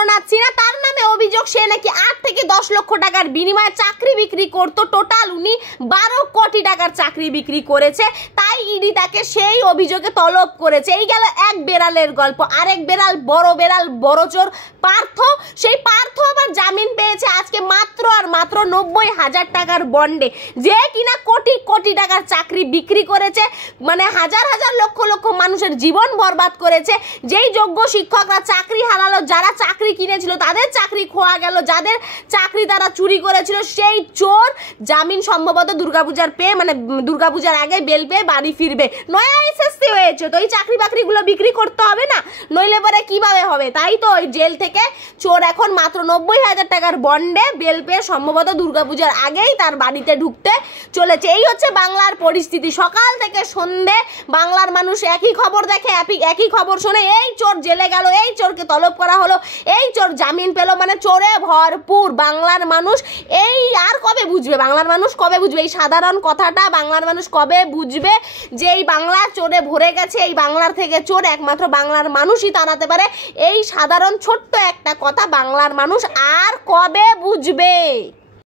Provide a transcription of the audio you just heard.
সুরেন্দ্রনাথ সিনহা, তার নামে অভিযোগ সে নাকি 8 থেকে 10 লক্ষ টাকার বিনিময়ে চাকরি বিক্রি করতো। টোটাল উনি 12 কোটি টাকার চাকরি বিক্রি করেছে, তাই ইডি তাকে সেই অভিযোগে তলব করেছে। এই গেল এক বেড়ালের গল্প। আরেক বেড়াল, বড় চোর পার্থ, সেই পার্থ আবার জামিন পেয়েছে আজকে মাত্র আর মাত্র 90,000 টাকার বন্ডে। যে কিনা কোটি কোটি টাকার চাকরি বিক্রি করেছে, মানে হাজার হাজার লক্ষ লক্ষ মানুষের জীবন বরবাদ করেছে। যেই যোগ্য শিক্ষকরা চাকরি হারালো, যারা চাকরি কিনেছিল তাদের চাকরি খোয়া গেল, যাদের চাকরি তারা চুরি করেছিল, সেই চোর জামিন সম্ভবত দুর্গাপূজার পেয়ে, মানে দুর্গাপূজার আগে বেল পেয়ে বাড়ি ফিরবে। নয়া এসএসসি হয়েছে, তো এই চাকরি বাকরিগুলো বিক্রি করতে হবে না, নইলে পরে কিভাবে হবে? তাই তো ওই জেল থেকে চোর এখন মাত্র 90,000 টাকার বন্ডে বেল পেয়ে সম্ভবত দুর্গাপূজার আগেই তার বাড়িতে ঢুকতে চলেছে। এই হচ্ছে বাংলার পরিস্থিতি। সকাল থেকে সন্ধে বাংলার মানুষ একই খবর দেখে, একই খবর শোনে। এই চোর জেলে গেল, এই চোরকে তলব করা হলো, এই চোর জামিন পেল, মানে চোরে ভরপুর বাংলার মানুষ। এই আর কবে বুঝবে বাংলার মানুষ, কবে বুঝবে এই সাধারণ কথাটা? বাংলার মানুষ কবে বুঝবে যে এই বাংলা চোরে ভরে গেছে, এই বাংলার থেকে চোর একমাত্র বাংলার মানুষই তাড়াতে পারে? এই সাধারণ ছোট্ট একটা কথা বাংলার মানুষ আর কবে বুঝবে?